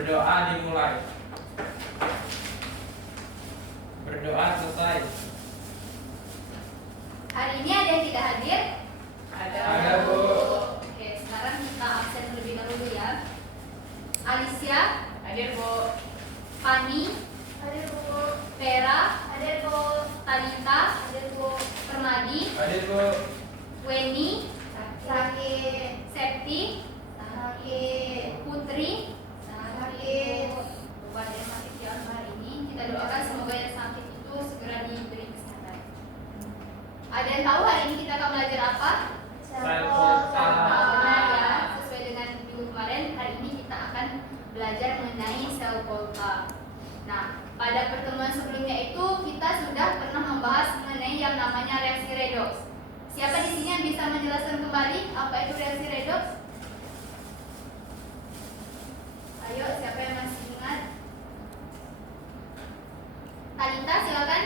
Berdoa dimulai. Berdoa selesai. Hari ini ada yang tidak hadir? Ada, Bu. Oke, sekarang kita absen terlebih dahulu ya. Alicia? Hadir, Bu. Fani? Hadir, Bu. Vera? Hadir, Bu. Talita? Hadir, Bu. Permadi? Hadir, Bu. Weni? Sakit. Septi? Sakit. Putri? Sakit. Bukan yang sakit ya hari ini. Kita doakan semoga yang sakit itu segera diberi kesehatan. Ada yang tahu hari ini kita akan belajar apa? Sel pulsa. Benar ya, sesuai dengan minggu kemarin, hari ini kita akan belajar mengenai sel Volta. Nah, pada pertemuan sebelumnya itu kita sudah pernah membahas mengenai yang namanya reaksi redoks. Siapa di sini yang bisa menjelaskan kembali apa itu reaksi redoks? Ayo, siapa yang masih ingat? Talita, silakan.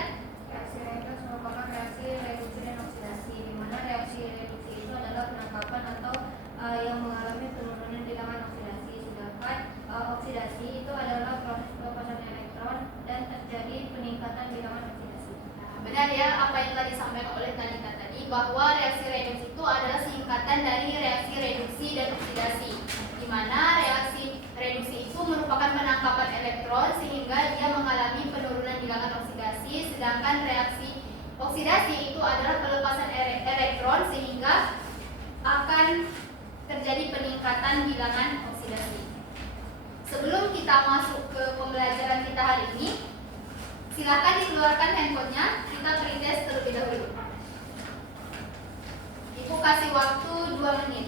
Reaksi redoks merupakan reaksi reduksi dan oksidasi, di mana reaksi reduksi itu adalah penangkapan atau yang mengalami penurunan bilangan oksidasi, sedangkan oksidasi itu adalah proses pelepasan elektron dan terjadi peningkatan bilangan oksidasi. Nah, benar ya apa yang telah disampaikan oleh Talita tadi, bahwa reaksi redoks itu adalah singkatan dari reaksi reduksi dan oksidasi, di mana reaksi reduksi itu merupakan penangkapan elektron sehingga dia mengalami penurunan bilangan oksidasi, sedangkan reaksi oksidasi itu adalah pelepasan elektron sehingga akan terjadi peningkatan bilangan oksidasi. Sebelum kita masuk ke pembelajaran kita hari ini, silakan dikeluarkan handphonenya, kita pretest terlebih dahulu. Ibu kasih waktu 2 menit.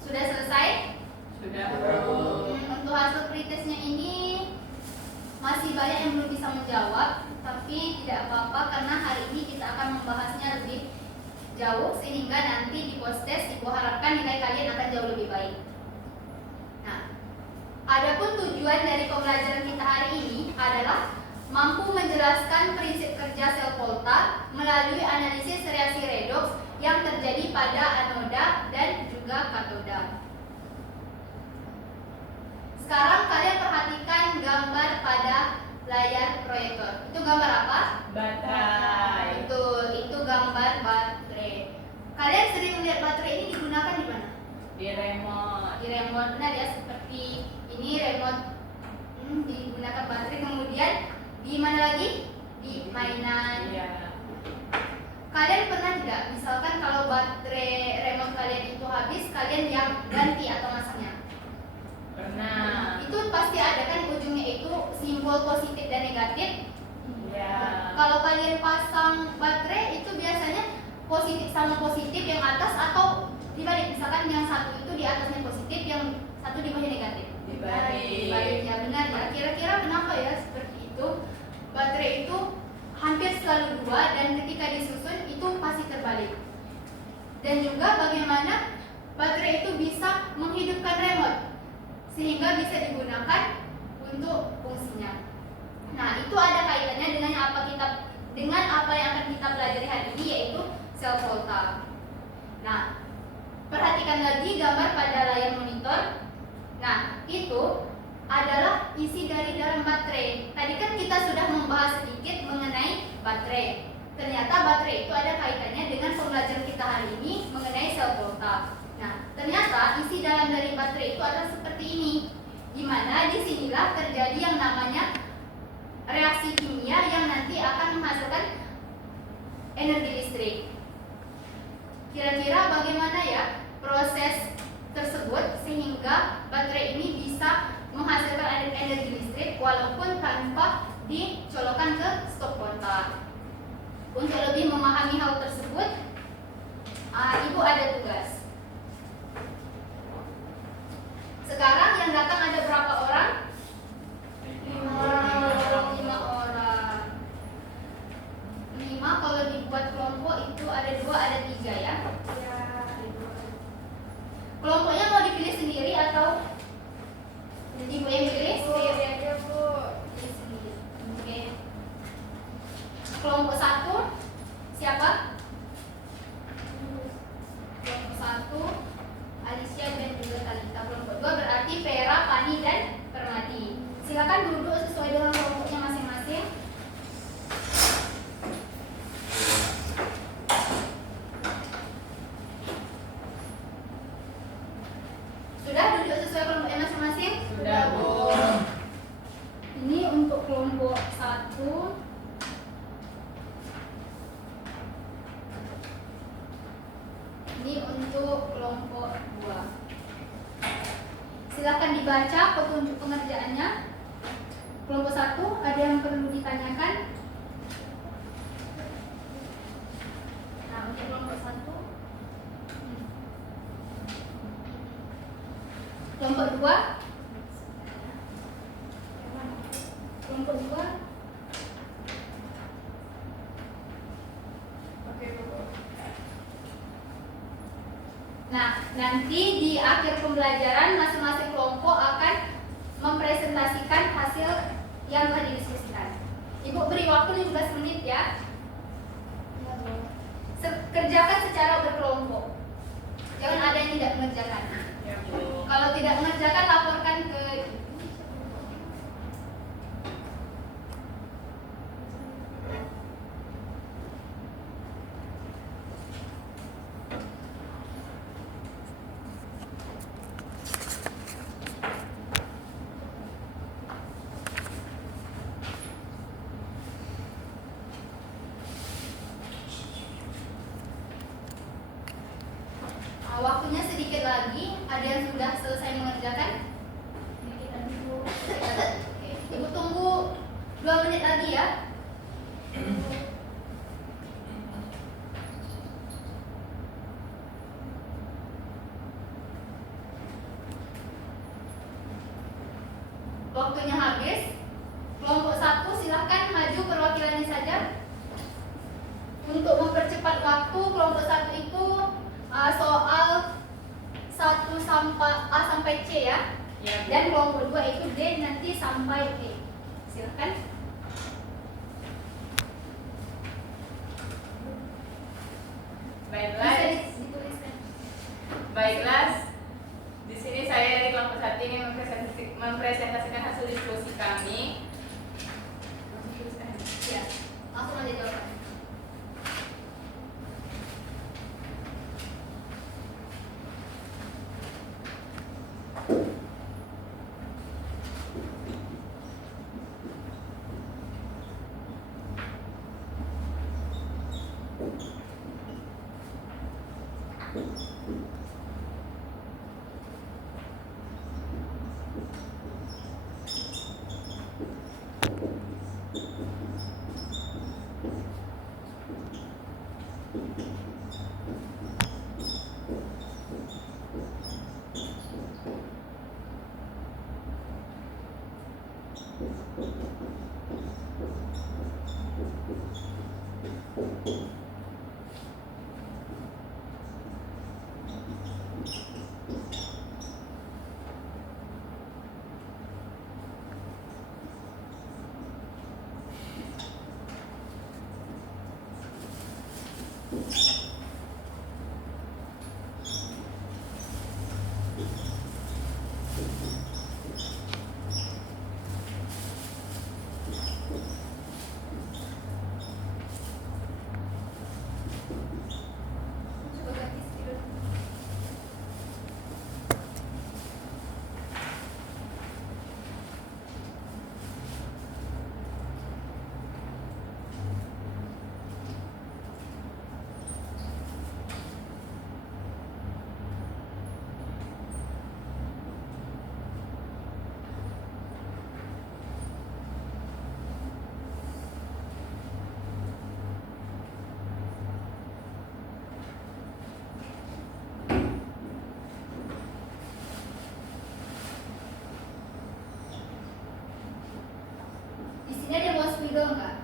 Sudah selesai? Sudah, Sudah, Bu. Bu. Untuk hasil pretestnya ini masih banyak yang belum bisa menjawab, tapi tidak apa-apa karena hari ini kita akan membahasnya lebih jauh sehingga nanti di post test Ibu harapkan nilai kalian akan jauh lebih baik. Nah, adapun tujuan dari pembelajaran kita hari ini adalah mampu menjelaskan prinsip kerja sel Volta melalui analisis reaksi redoks yang terjadi pada anoda dan juga katoda. Sekarang kalian perhatikan gambar pada layar proyektor. Itu gambar apa? Baterai. Betul, itu gambar baterai. Kalian sering melihat baterai ini digunakan di mana? Di remote. Di remote, benar ya, seperti ini remote digunakan baterai. Kemudian di mana lagi? Di mainan. Iya. Kalian pernah tidak, misalkan kalau baterai remote kalian itu habis, kalian yang ganti atau masangnya? Pernah. Itu pasti ada kan ujungnya itu simbol positif dan negatif. Iya. Kalau kalian pasang baterai itu biasanya positif sama positif yang atas atau dibalik, misalkan yang satu itu di atasnya positif, yang satu di bawahnya negatif. Dibalik. Ya benar ya. Kira-kira kenapa ya seperti itu? Baterai itu hampir selalu dua dan ketika disusun itu pasti terbalik. Dan juga bagaimana baterai itu bisa menghidupkan remote sehingga bisa digunakan untuk fungsinya. Nah, itu ada kaitannya dengan apa yang akan kita pelajari hari ini, yaitu sel Volta. Nah, perhatikan lagi gambar pada layar monitor. Nah, itu adalah isi dari dalam baterai. Tadi kan kita sudah membahas sedikit mengenai baterai. Ternyata baterai itu ada kaitannya dengan pembelajaran kita hari ini mengenai sel Volta. Nah, ternyata isi dalam dari baterai itu adalah seperti ini, di mana disinilah terjadi yang namanya reaksi kimia yang nanti akan menghasilkan energi listrik. Kira-kira bagaimana ya proses tersebut sehingga baterai ini bisa menghasilkan energi listrik walaupun tanpa dicolokkan ke stop kontak. Untuk lebih memahami hal tersebut, Ibu ada tugas. Sekarang yang datang ada berapa orang? 5 orang. 5 kalau dibuat kelompok itu ada 2, ada 3 ya. Kelompoknya mau dipilih sendiri atau Ibu yang pilih? Sendiri aja, Bu. Pilih sendiri. Oke. Kelompok 1 siapa? Sudah duduk sesuai kelompoknya masing-masing? Sudah, Bu. Ini untuk kelompok 1. Ini untuk kelompok 2. Silakan dibaca petunjuk pengerjaannya. Kelompok 1 ada yang perlu ditanyakan? Nah, untuk kelompok 1. Kelompok 2. Kelompok 2. Oke, Bu. Nah, nanti di akhir pembelajaran masing-masing kelompok akan mempresentasikan hasil yang telah didiskusikan. Ibu beri waktu 15 menit ya. Kerjakan secara berkelompok. Jangan ada yang tidak mengerjakan. Ya, Bu. Kalau tidak mengerjakan, laporkan ke waktunya sedikit lagi. Ada yang sudah selesai mengerjakan? Sedikit lagi, Bu. Oke. Ibu tunggu 2 menit lagi ya. Waktunya habis. Kelompok 1 silahkan maju perwakilannya saja. Untuk mempercepat waktu, kelompok 1 itu soal 1 sampai A sampai C ya. Ya, Bu. Dan kelompok 2 itu D nanti sampai E. Silakan. Baiklah. Bisa dituliskan. Baiklah. Di sini saya dari kelompok 1 ini mempresentasikan hasil diskusi kami. Ya, langsung aja jawaban. Coba ganti spidol. Di sini ada mau spidol nggak?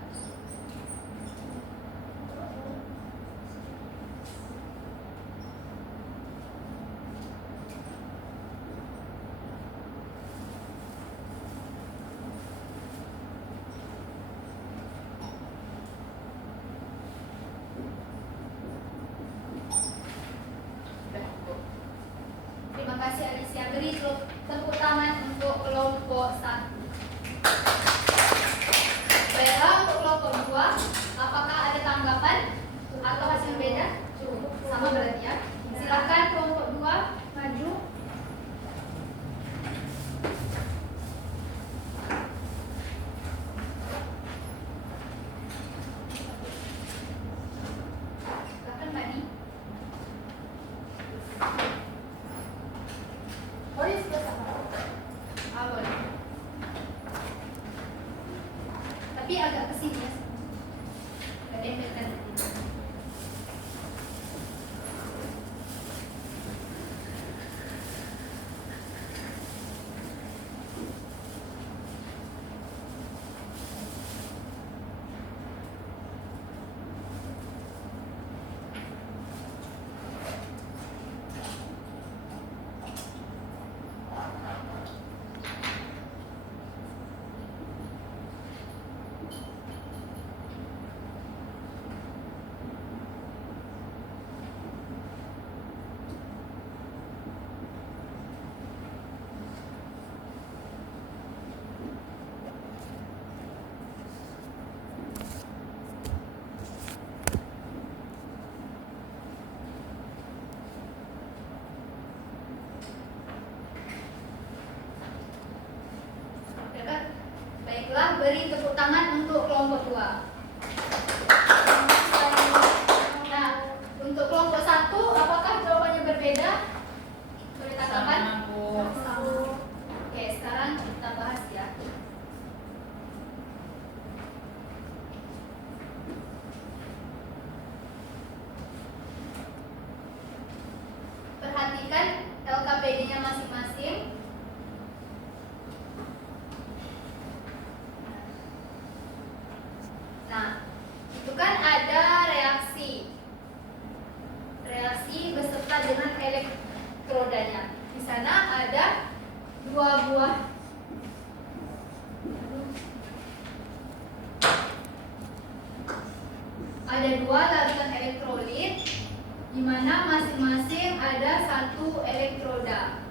Sudah, Bu. Terima kasih Alicia. Beri tepuk tangan untuk kelompok 1. Baiklah, untuk kelompok 2, apakah ada tanggapan atau hasil beda? Sama berarti ya. Silakan kelompok 2 maju. baiklah beri tepuk tangan untuk kelompok 2. Nah, untuk kelompok 1 apakah jawabannya berbeda? Boleh katakan? Sama. Oke, sekarang kita bahas ya. Perhatikan LKPD-nya masing-masing. Nah, itu kan ada reaksi beserta dengan elektrodanya. Di sana ada dua larutan elektrolit, di mana masing-masing ada 1 elektroda.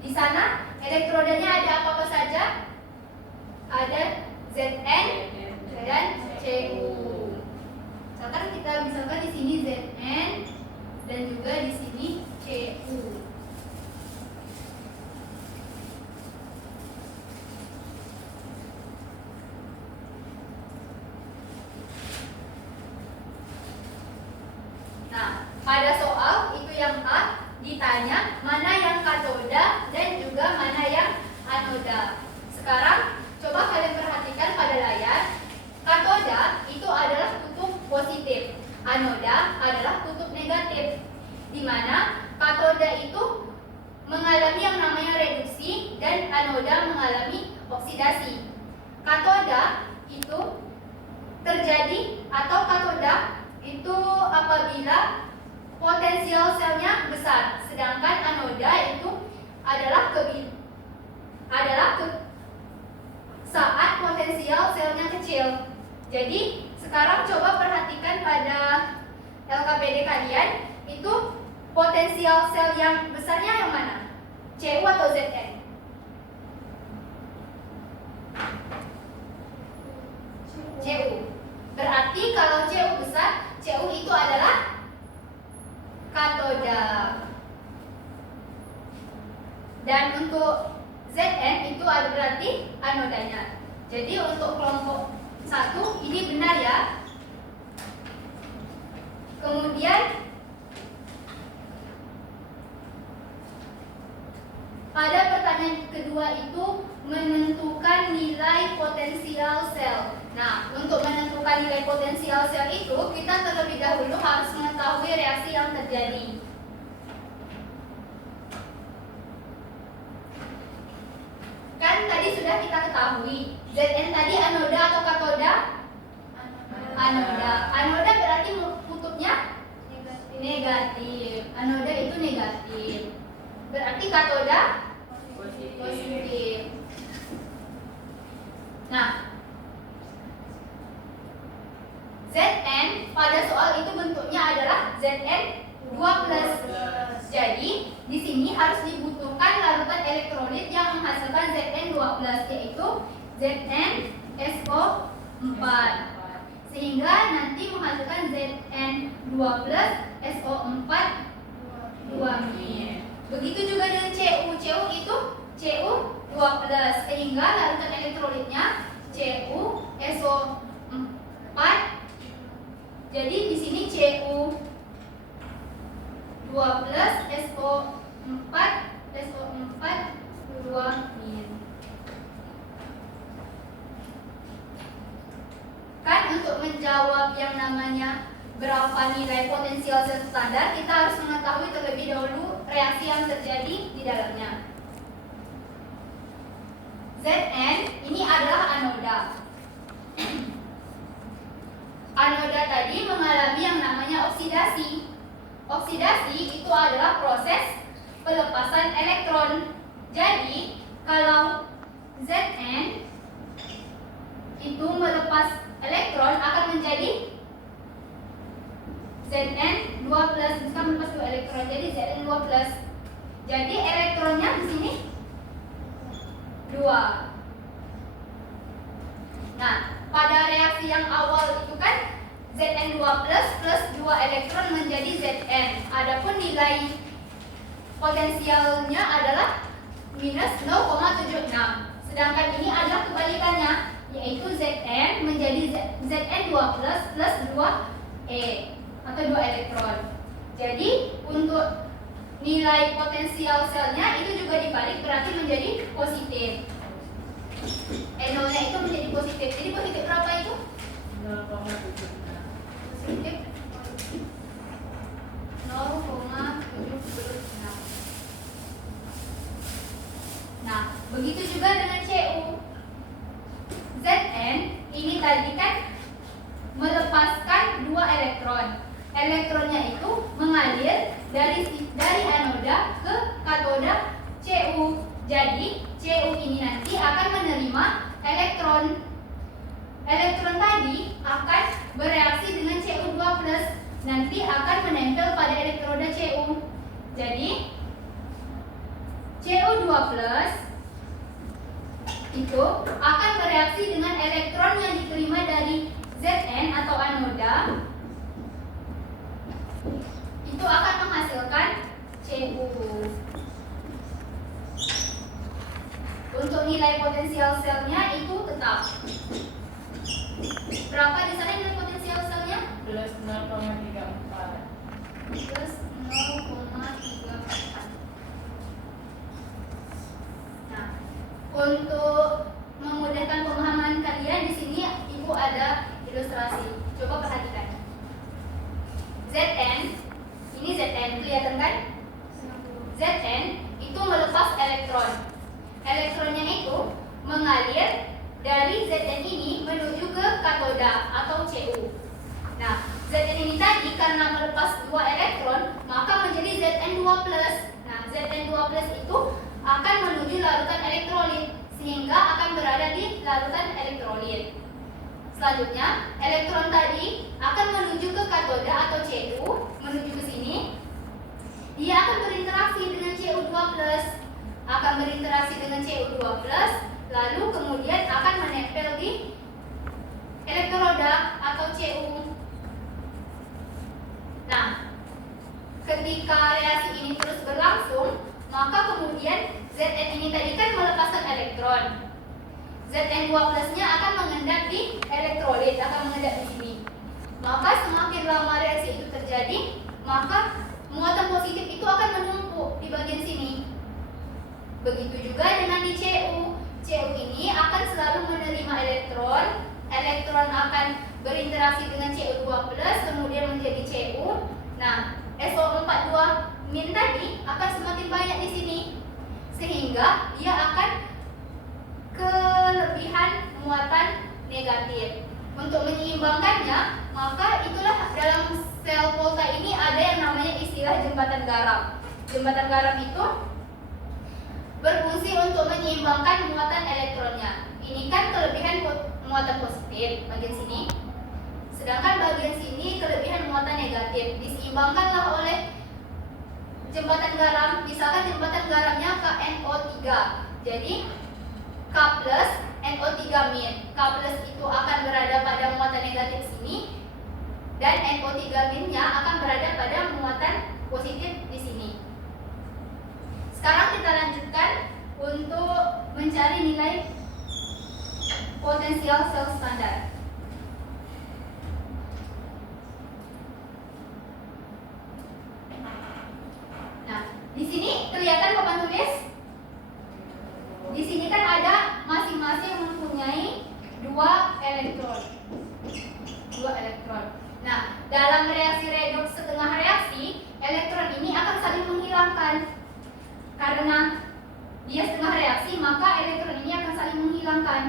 Di sana elektrodanya ada apa saja? Ada Zn dan Cu. Misalkan di sini Zn dan juga di sini Cu. Nah, pada soal itu yang A ditanya mana yang katoda dan juga mana yang anoda. Sekarang coba kalian perhatikan pada layar. Katoda itu adalah kutub positif, anoda adalah kutub negatif. Di mana katoda itu mengalami yang namanya reduksi dan anoda mengalami oksidasi. Katoda itu terjadi atau katoda itu apabila potensial selnya besar, sedangkan anoda itu adalah saat potensial selnya kecil. Jadi sekarang coba perhatikan pada LKPD kalian, itu potensial sel yang besarnya yang mana? Cu atau Zn? Cu. Berarti kalau Cu besar, Cu itu adalah katoda. Dan untuk Zn itu ada berarti anodanya. Jadi untuk kelompok 1 ini benar ya. Kemudian pada pertanyaan kedua itu menentukan nilai potensial sel. Nah, untuk menentukan nilai potensial sel itu kita terlebih dahulu harus mengetahui reaksi yang terjadi. Kan tadi sudah kita ketahui, Zn tadi anoda atau katoda? Anoda. Anoda berarti kutubnya negatif. Anoda itu negatif. Berarti katoda positif. Nah, Zn pada soal itu bentuknya adalah Zn2+. Jadi di sini harus dibutuhkan larutan elektrolit yang menghasilkan Zn2+, yaitu ZnSO4, sehingga nanti menghasilkan Zn2+, SO4 2-. Begitu juga dengan Cu. Cu itu Cu2+, sehingga larutan elektrolitnya Cu SO4. Jadi di sini Cu2+ SO4 2-. Kan untuk menjawab yang namanya berapa nilai potensial sel standar, kita harus mengetahui terlebih dahulu reaksi yang terjadi di dalamnya. Zn ini adalah anoda. Anoda tadi mengalami yang namanya oksidasi. Oksidasi itu adalah proses pelepasan elektron. Jadi kalau Zn itu melepas elektron akan menjadi Zn2+, bisa melepas 2 elektron, jadi Zn2+. Jadi elektronnya di sini 2. Nah, pada reaksi yang awal itu kan Zn2+ plus 2 elektron menjadi Zn. Adapun nilai potensialnya adalah minus 0,76. Sedangkan ini adalah kebalikannya, yaitu Zn menjadi Zn 2 plus 2e atau 2 elektron. Jadi untuk nilai potensial selnya itu juga dibalik, berarti menjadi positif. N0-nya itu menjadi positif. Jadi positif berapa itu? 0,76. Positif 0,76. Nah, begitu juga dengan Cu. Zn ini tadi kan melepaskan 2 elektron. Elektronnya itu mengalir dari anoda ke katoda Cu. Jadi Cu ini nanti akan menerima elektron. Elektron tadi akan bereaksi dengan Cu2+, nanti akan menempel pada elektroda Cu. Jadi Cu2+ itu akan bereaksi dengan elektron yang diterima dari Zn atau anoda. Itu akan menghasilkan Cu. Untuk nilai potensial selnya itu tetap. Berapa di sana nilai potensial selnya? Plus 0,34. Plus 0,34. Nah, untuk memudahkan pemahaman kalian di sini Ibu ada ilustrasi. Coba perhatikan. Zn, ini Zn kelihatan kan? Zn itu melepas elektron. Elektronnya itu mengalir dari Zn ini menuju ke katoda atau Cu. Nah, Zn ini tadi karena melepas 2 elektron, maka menjadi Zn2+. Nah, Zn2+ itu akan menuju larutan elektrolit sehingga akan berada di larutan elektrolit. Selanjutnya, elektron tadi akan menuju ke katoda atau Cu, menuju ke sini. Dia akan berinteraksi dengan Cu2+, akan berinteraksi dengan Cu2+, lalu kemudian akan menempel di elektroda atau Cu. Nah, ketika reaksi ini terus berlangsung, maka kemudian Zn ini tadi kan melepaskan elektron. Zn2+-nya akan mengendap di elektrolit, akan mengendap di sini. Maka semakin lama reaksi itu terjadi, maka muatan positif itu akan menumpuk di bagian sini. Begitu juga dengan di Cu. Cu ini akan selalu menerima elektron. Elektron akan berinteraksi dengan Cu2+, kemudian menjadi Cu. Nah, SO42 min tadi akan semakin banyak di sini, sehingga dia akan kelebihan muatan negatif. Untuk menyeimbangkannya, maka itulah dalam sel volta ini ada yang namanya istilah jembatan garam. Jembatan garam itu berfungsi untuk menyeimbangkan muatan elektronnya. Ini kan kelebihan muatan positif bagian sini, sedangkan bagian sini kelebihan muatan negatif. Diseimbangkanlah oleh jembatan garam. Misalkan jembatan garamnya KNO3, jadi K plus NO3 min. K plus itu akan berada pada muatan negatif sini, dan NO3 minnya akan berada pada muatan positif di sini. Sekarang kita lanjutkan untuk mencari nilai potensial sel standar. Nah, di sini kelihatan papan tulis. Di sini kan ada masing-masing mempunyai 2 elektron. 2 elektron. Nah, dalam reaksi redoks setengah reaksi, elektron ini akan saling menghilangkan. Karena dia setengah reaksi, maka elektron ini akan saling menghilangkan.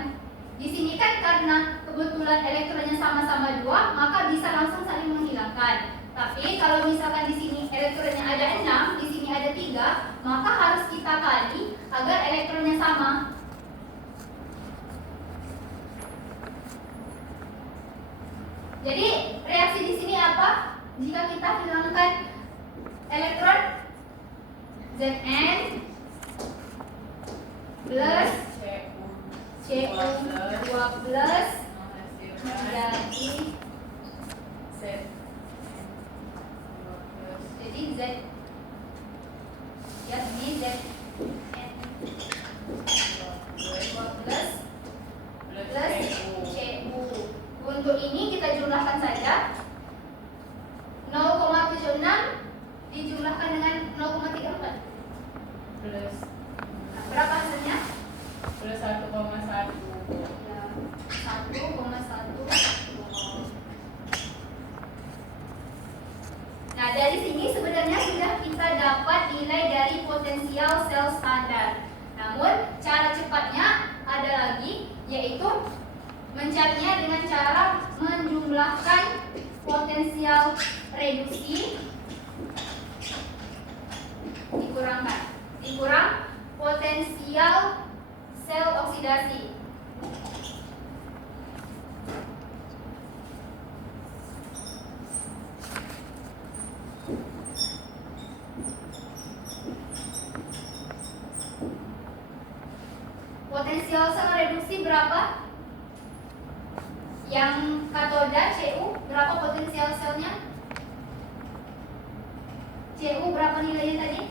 Di sini kan karena kebetulan elektronnya sama-sama 2, maka bisa langsung saling menghilangkan. Tapi kalau misalkan di sini elektronnya ada 6, di sini ada 3, maka harus kita kali agar elektronnya sama. Jadi reaksi di sini apa? Jika kita hilangkan elektron, Zn plus Cu2 plus menjadi jadi Z, ya ini Zn. Nah, dari sini sebenarnya sudah kita dapat nilai dari potensial sel standar. Namun, cara cepatnya ada lagi, yaitu mencarinya dengan cara menjumlahkan potensial reduksi dikurang potensial sel oksidasi. Potensial sel reduksi berapa? Yang katoda Cu berapa potensial selnya? Cu berapa nilainya tadi?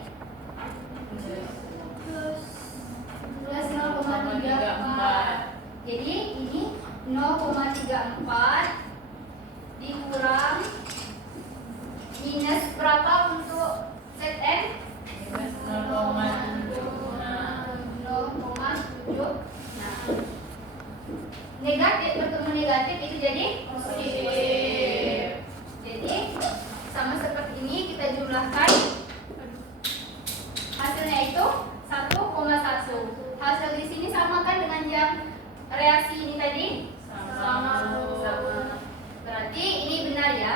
Plus 0,34. Jadi ini 0,34 dikurang minus berapa untuk Zn? 0,7. Nah, negatif bertemu negatif itu jadi positif. Jadi sama seperti ini kita jumlahkan, hasilnya itu 1,1. Hasil di sini sama kan dengan yang reaksi ini tadi? Sama. Berarti ini benar ya.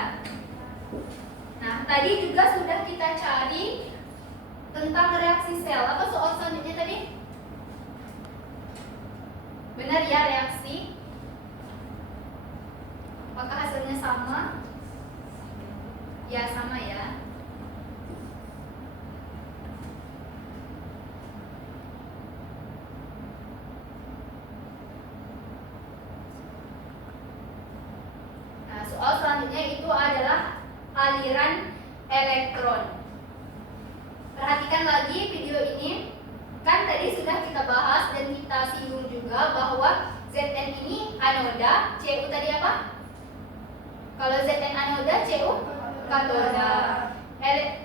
Nah, tadi juga sudah kita cari tentang reaksi sel. Apa soal selanjutnya tadi? Benar ya reaksi? Apakah hasilnya sama? Ya, sama ya. Nah, soal selanjutnya itu adalah aliran elektron. Perhatikan lagi video ini. Kan tadi sudah kita bahas dan kita singgung juga bahwa Zn ini anoda, Cu tadi apa? Kalau Zn anoda, Cu katoda.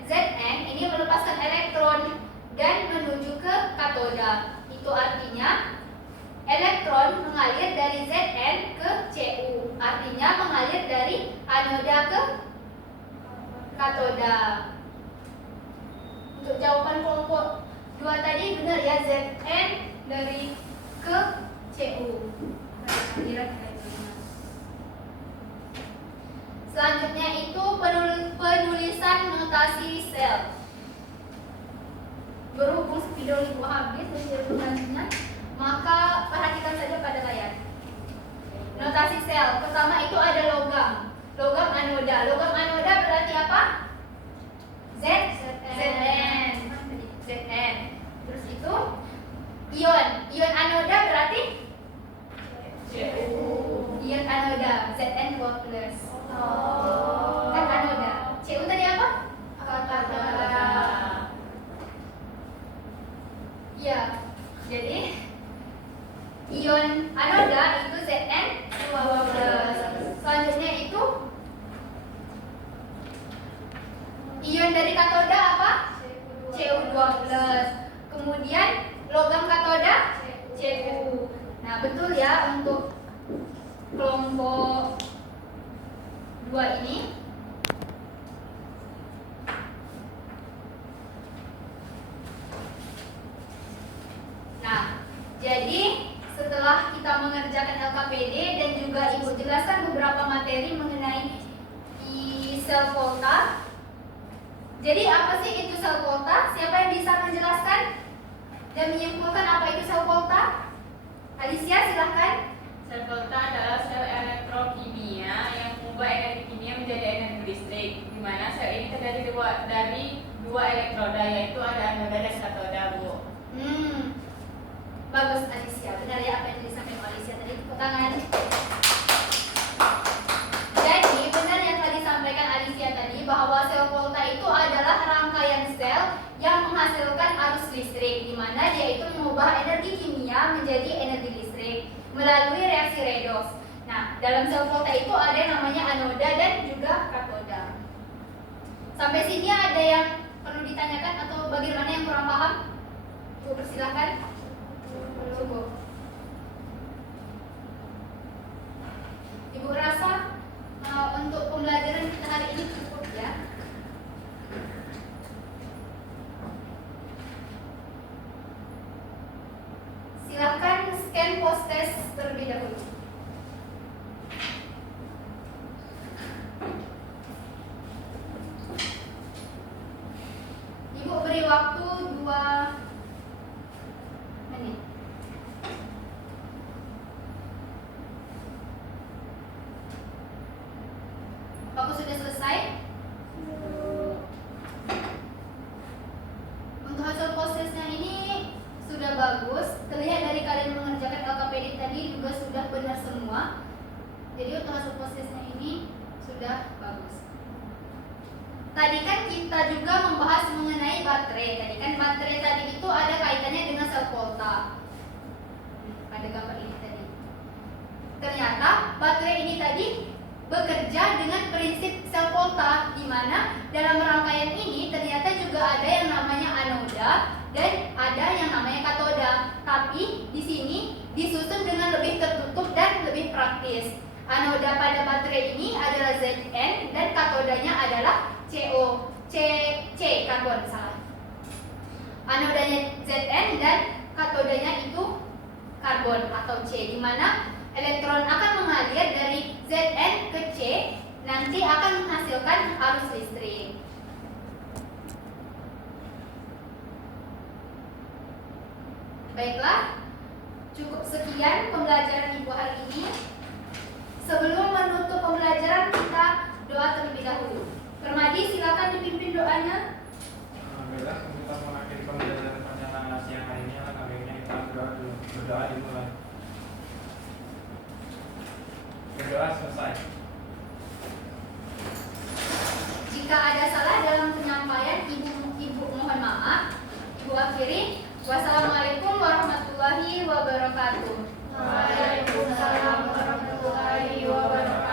Zn ini melepaskan elektron dan menuju ke katoda. Itu artinya elektron mengalir dari Zn ke Cu. Artinya mengalir dari anoda ke katoda. Untuk jawaban kelompok 2 tadi benar ya, Zn dari ke Cu. Selanjutnya itu penulisan notasi sel. Berhubung spidol itu habis selanjutnya, maka perhatikan saja pada layar. Notasi sel pertama itu ada logam. Logam anoda. Logam anoda berarti apa? Zn. Terus itu ion. Ion anoda berarti Cu. Ion anoda Zn 2+. Kan anoda. Cu tadi apa? Katoda. Ya. Jadi ion anoda itu Zn 2+. Selanjutnya itu ion dari katoda apa? Cu2+. Kemudian logam katoda Cu. Nah, betul ya untuk kelompok 2 ini. Nah, jadi setelah kita mengerjakan LKPD dan juga Ibu jelaskan beberapa materi mengenai sel volta. Jadi apa sih itu sel volta? Siapa yang bisa menjelaskan dan menyimpulkan apa itu sel volta? Alicia, silahkan. Sel volta adalah sel elektrokimia yang mengubah energi kimia menjadi energi listrik, di mana sel ini terdiri dari dua elektroda, yaitu ada anoda dan katoda, Bu. Bagus Alicia, benar ya apa yang disampaikan Alicia tadi, tepuk tangan. Jadi benar yang tadi disampaikan Alicia tadi bahwa sel volta itu adalah rangkaian sel yang menghasilkan arus listrik, di mana dia itu mengubah energi kimia menjadi energi listrik melalui reaksi redoks. Nah, dalam sel volta itu ada yang namanya anoda dan juga katoda. Sampai sini ada yang perlu ditanyakan atau bagaimana yang kurang paham? Ibu persilahkan. Cukup. Ibu rasa untuk pembelajaran kita hari ini cukup ya. selesai? Untuk hasil prosesnya ini sudah bagus. Terlihat dari kalian mengerjakan LKPD tadi juga sudah benar semua. Jadi untuk hasil prosesnya ini sudah bagus. Tadi kan kita juga membahas mengenai baterai. Tadi kan baterai tadi itu ada kaitannya dengan sel volta. Pada gambar ini tadi. Ternyata baterai ini tadi bekerja dengan prinsip sel volta, di mana dalam rangkaian ini ternyata juga ada yang namanya anoda dan ada yang namanya katoda. Tapi di sini disusun dengan lebih tertutup dan lebih praktis. Anoda pada baterai ini adalah Zn dan katodanya adalah C karbon, salah. Anodanya Zn dan katodanya itu karbon atau C, di mana elektron akan mengalir dari Zn ke C, nanti akan menghasilkan arus listrik. Baiklah, cukup sekian pembelajaran Ibu hari ini. Sebelum menutup pembelajaran, kita doa terlebih dahulu. Permadi, silakan dipimpin doanya. Alhamdulillah, kita mengakhiri pembelajaran pada siang hari ini. Alhamdulillah kita berdoa dimulai. Berdoa selesai. Jika ada salah dalam penyampaian, Ibu mohon maaf. Ibu akhiri. Wassalamualaikum warahmatullahi wabarakatuh. Waalaikumsalam warahmatullahi wabarakatuh.